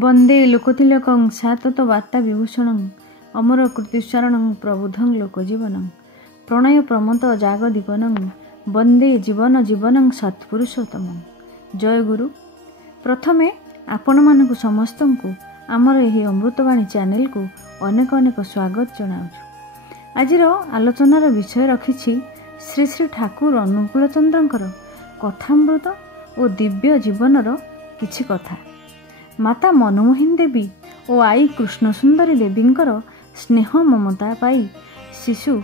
वंदे लोकतिलकं सातत वार्ता विभूषणं अमर कृतिशरणं प्रबुद्धं लोकजीवनं प्रणय प्रमत जागदीपनं वंदे जीवन जीवनं सत्पुरुषोत्तमं। जय गुरु। प्रथमे आपण मानकु समस्तंकु आमर एही अमृतवाणी चैनल को अनेक अनेक स्वागत जनाउछु। आजिर आलोचनार विषय रखिछि श्री श्री ठाकुर अनुकूल चंद्रंकर कथामृत और दिव्य जीवनर किछि कथा। माता मनमोहिनी देवी और आई कृष्ण सुंदरी देवींकर स्नेह ममता पाई शिशु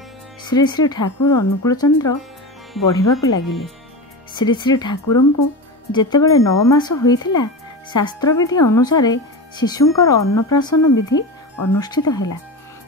श्री श्री ठाकुर अनुकूल चंद्र बढ़िबाकु लागिले। श्री श्री ठाकुर को जेतेबेले 9 मास होइथिला शास्त्र विधि अनुसार शिशुंकर अन्नप्राशन विधि अनुष्ठित हैला।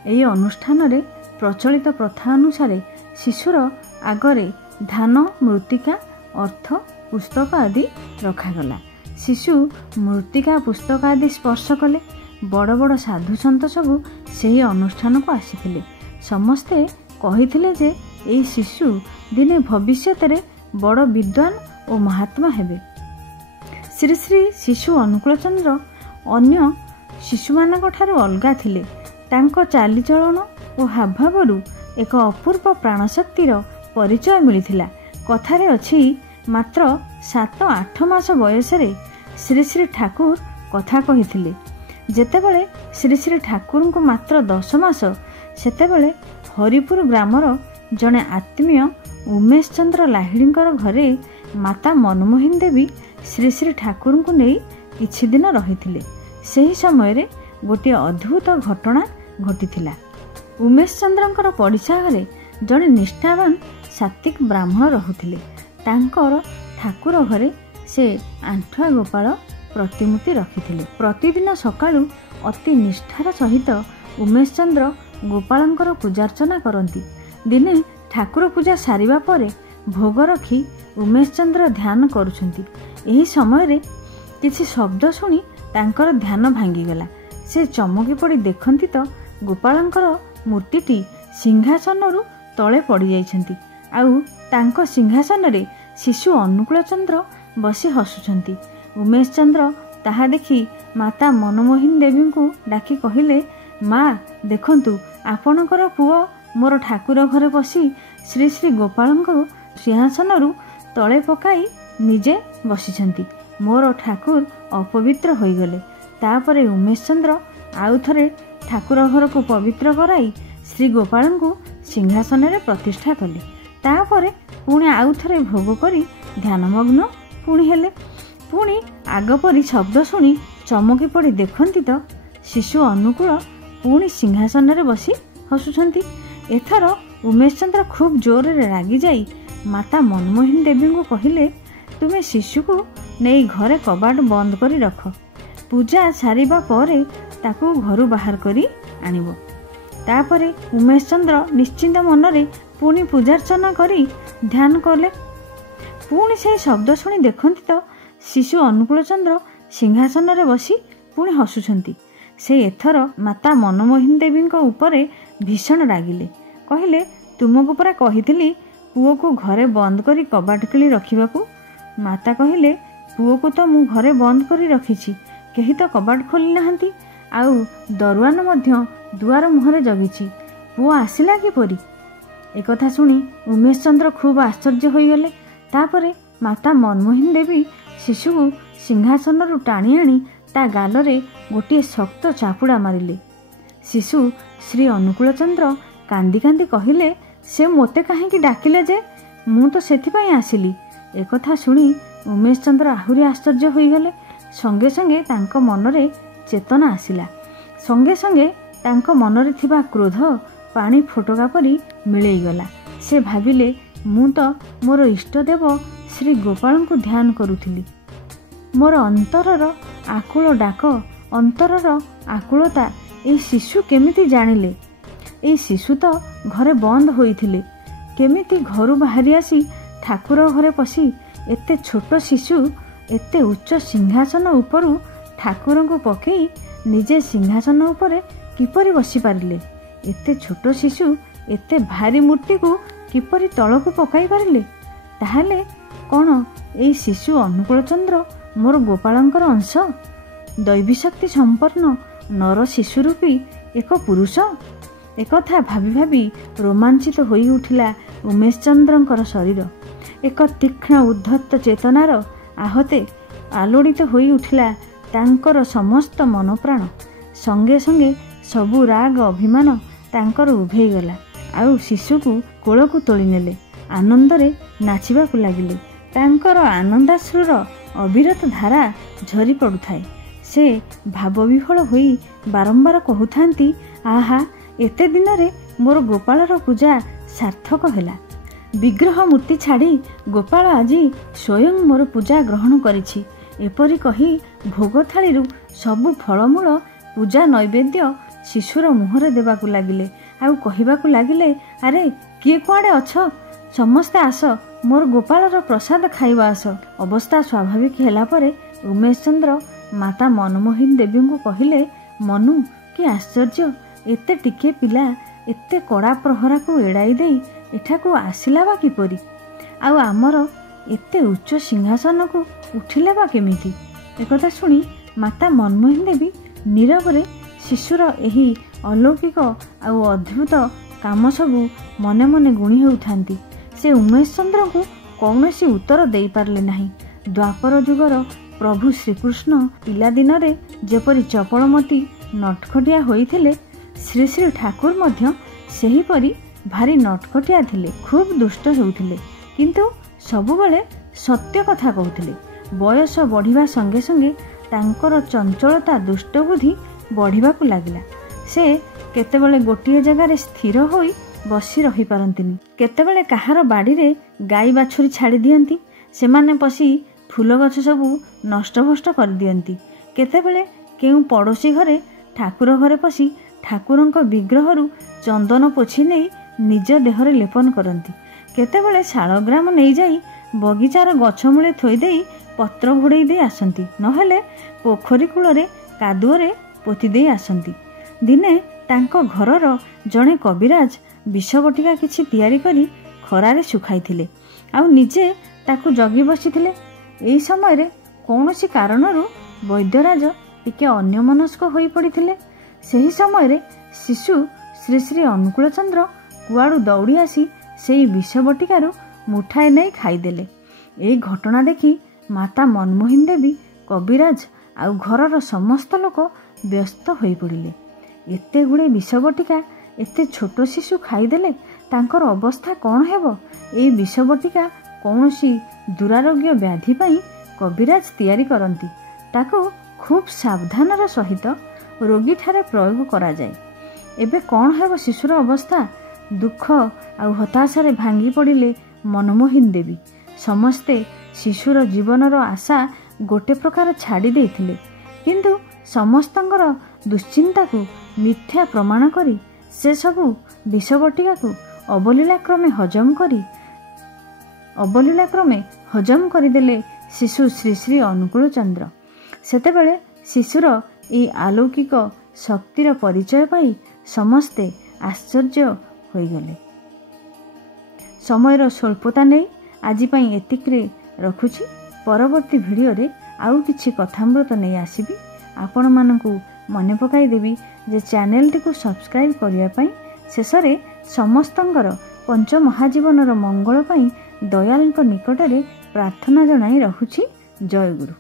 एई अनुष्ठान रे प्रचलित प्रथा अनुसार शिशुर आगरे धान मृत्तिका अर्थ पुस्तक आदि रखागला। शिशु मृत्तिका पुस्तक आदि स्पर्श कले। बड़ बड़ साधु सन्त सबु सेही अनुष्ठान को आसीथिले। समस्ते कहिथिले जे एई शिशु दिने भविष्यतरे बड़ विद्वान और महात्मा हेबे। श्री श्री शिशु अनुकूल चंद्र अन्य शिशुमानक ठारू अलगा थिले। तांको चालीचलन और हावभावरू एक अपूर्व प्राणशक्तिर परिचय मिलिथिला। कथारे अछि मात्र 7-8 मास बयसरे श्री श्री ठाकुर कथा कहिथिले। जेतेबेले श्री श्री ठाकुर को मात्र 10 मास सेतेबेले हरिपुर ग्रामर जड़े आत्मीय उमेश चंद्र लाहिड़ींकर घरे माता मनमोहिनी देवी श्री श्री ठाकुर को नहीं किछि दिन रहिथिले। सेही समय रे गोटे अद्भुत घटना घटिथिला। उमेश चंद्रंकर पड़िशा घरे जड़े निष्ठावान सात्विक ब्राह्मण रहुथिले। तांकर ठाकुर घरे से आंठुआ गोपाल प्रतिमूर्ति रखिथिले। प्रतिदिन सकाळु अति निष्ठार सहित उमेश चंद्र गोपालंकर पूजार्चना करती। दिने ठाकुर पूजा सारिबा परे भोग रखी उमेश चंद्र ध्यान करुछंती। एही समय रे किछि शब्द सुनी तांकर ध्यान भांगीगला। से चमकी पड़ी देखंती तो गोपालंकर मूर्तिटी सिंहासनरु तळे पड़ी जाइछंती। आउ तांको सिंहासन रे शिशु अनुकूल चंद्र बसी हसुछंती। उमेश चंद्र ताहा देखि माता मनमोहिनी देवी को डाकी कहिले, माँ देखंतु आपणकर पुओ मोर ठाकुर घरे बसी श्री श्री गोपालंक सिंहासनरु तळे पकाई निजे बसिछंती। मोर ठाकुर अपवित्र होइगले। तापरे उमेश चंद्र आउ थरे ठाकुर घर को पवित्र कराई श्री गोपाल को सिंहासन रे प्रतिष्ठा कले। तापरे पुणी आउ थरे भोग करी ध्यानमग्न पुणी हेले। पुणी आगपरी शब्द शुणी चमकी पड़ी देखंती तो शिशु अनुकूल पुणी सिंहासन रे बसी हसुछंती। एथर उमेश चंद्र खूब जोर रे रागी जाई माता मनमोहिनी देवी को कहिले, तुमे शिशु को नहीं घरे कबाट बंद करी रख। पूजा सारिबा परे ताकू घरु बाहर करी आनिबो। तापरे उमेश चंद्र निश्चिंत मनरे पुणी पूजार्चना करी ध्यान कले। पुणी से शब्द शुणी देखंती तो शिशु अनुकूल चंद्र सिंहासन रे बसी पुणी हसुछंती। से एथर माता मनमोहिनी देवी को उपरे भीषण रागिले। कहिले, तुमको परा कहिथिली पुओ को घरे बंद करी कबाट किली रखिबाकू। माता कहिले, पुओ को तो मु घरे बंद करी रखिछि, केही तो कबाट खोली नाहंती। आउ दरुआन मध्य दुआर मुहरे जगिछि, पुओ आसिला किपरि? एक कथा सुनी उमेश चंद्र खूब आश्चर्य होइगले। तापरे माता मनमोहिनी देवी शिशु को सिंहासन रु टाणी आनी ता गालरे गोटे शक्त चापुड़ा मारिले। शिशु श्री अनुकूल चंद्र कांदी कांदी कहिले, से मोते काहेकि डाकिले जे? मु तो सेथिपाई आसिली। एक कथा सुनी उमेश चंद्र आहुरी आश्चर्य होइगले। संगे संगे तांको मनरे चेतना आसिला। संगे संगे तांको मनरे थिबा क्रोध पानी फोटका परी मिलई गला। से भाबिले, मु तो मोर इष्टदेव श्री गोपाल को ध्यान करुथिली। मोर अंतरर आकुल डाक अंतरर आकुलता ए शिशु केमिति जानिले? ए शिशु तो घरे बंद होइथिले, केमिति घरु बाहरी आसी ठाकुर घरे पसी एते छोट शिशु एते उच्च सिंहासन उपरु ठाकुर को पकई निजे सिंहासन उपरे किपरि बसी पारिले? एते छोट शिशु एते भारी मूर्ति को किपरि तळकु पकाई पारिले? ताहाले कौन ए शिशु अनुकूल चंद्र मोर गोपालंकर अंश? दैवीशक्ति संपन्न नर शिशु रूपी एक पुरुष। एकथा भाभी भाभी रोमांचित होई उठिला उमेश चंद्रंकर शरीर। एक तीक्ष्ण उद्धत्त चेतनार आहते आलोड़ित होई उठिला तांकर समस्त मन प्राण। संगे संगे सबु राग अभिमान तांकर उभेई गला। आउ शिशु को कोल को तोली नेले, आनंदरे नाचिबाकु लागिले। तांकर आनंदाश्रुर अविरत धारा झरी पड़ुथाए। से भावविह्वल होई बारंबार कहूथांती, आहा एते दिन रे मोर गोपालर पूजा सार्थक हैला। विग्रह मूर्ति छाड़ी गोपाल आजी स्वयं मोर पूजा ग्रहण करिछि। एपरि कही भोग थाळीरु सबु फलमूल पूजा नैवेद्य शिशुर मुहरे देबाकु लागिले। आउ कहिबाकु लागिले, अरे किए कुआडे अछ, समस्ते आस, मोर गोपालर प्रसाद खाइबा आस। अवस्था स्वाभाविक हेला परे उमेश चंद्र माता मनमोहिनी देवी को कहिले, मनु कि आश्चर्य, एते टिके पिला एते कड़ा प्रहरा को एड़ाई देई एठाकू आसिला बा किपरि, आउ आमर एते उच्च सिंहासन को उठिले बा केमिति। एकथा शुणी माता मनमोहिनी देवी नीरवरे शिशुर एही अलौकिक आउ अद्भुत काम सबू मने मने गुणी हेउथांती। से उमेश चंद्र को कौनसी उत्तर देई पारले नाही। द्वापर जुगर प्रभु श्रीकृष्ण पिला दिन रे जेपरि चपलमती नटखटिया होइथिले, श्री श्री ठाकुर मध्य सेही परी भारी नटखटिया थिले, खूब दुष्ट हेउथिले, किंतु सबुबेले सत्य कथा कहूथिले। बयस बढ़िबा संगे संगे तांकर चंचलता दुष्ट बुद्धि बढ़िबाकु लागिला। से केतेबेले गोटिए जगार स्थिर होई बसी रही पारंतिनी, केतेबेले काहार बाड़ी रे गाई बाछुरी छाड़ी दियंती, सेमाने पसी फूल गछ सबू नष्टभष्ट कर दियंती। केतेबेले केउ पड़ोसी घरे ठाकुर घरे पसी ठाकुरंक विग्रहरु चंदन पोछि नहीं निज देहरे लेपन करती। केतेबेले शालग्राम नहीं जाई बगीचार गछ मूले थोई देई पत्र घोड़े दे आसंती, नहेले पोखरी कूलरे कादुअरे पोति दे आसंती। दिने तांको घरर जणे कविराज विषबटिका किछि तैयारी करी खरारे सुखाइथिले, आउ निजे ताकू जगी बसिथिले। एई समय रे कौनसी कारणरू वैद्यराज टिके अन्यमनस्क होई पड़िथिले। सेही समय रे शिशु श्री श्री अनुकूल चंद्र कुआड़ू दौड़ी आसी सेई विषबटिकारु मुठाए नहीं खाईदेले। एई घटना देखी माता मनमोहिनी देवी, कविराज आउ घरर समस्त लोक व्यस्त होई पड़िले। एते गुड़े विषबटिका एते छोट शिशु खाईदेले तांकर अवस्था कौन हेबो? एई विषबटिका कौनसी दुरारोग्य व्याधि पाई कविराज तैयारी करती, ताकू खूब सावधानर सहित रोगी ठारे प्रयोग करा जाए। एबे कौन हेबो शिशुर अवस्था? दुख आउ हताशारे भांगी पड़िले मनमोहिनी देवी। समस्ते शिशुर जीवनर आशा गोटे प्रकार छाड़ी देइथिले, किंतु समस्तंकर दुश्चिंता को मिथ्या प्रमाण करी से सबू विषबटिका को अबलीला क्रमे हजम करदेले शिशु श्री श्री अनुकूल चंद्र। सेतेबेले शिशुर ए अलौकिक शक्तिर परिचय पाई समस्ते आश्चर्य होइगले। समयर स्वल्पता नहीं आजि पई एतिकरे रखुछि। परवर्ती भिडियो रे आउ किछि कथामृत नहीं आसीबी। आपण मानकू मने पकाई देबी जे चैनल टी को सब्सक्राइब करिया पई। शेषरे समस्तंकर पंच महाजीवनर मंगल पई दयालଙ୍କ निकटरे प्रार्थना जणाई रहुछि। जय गुरु।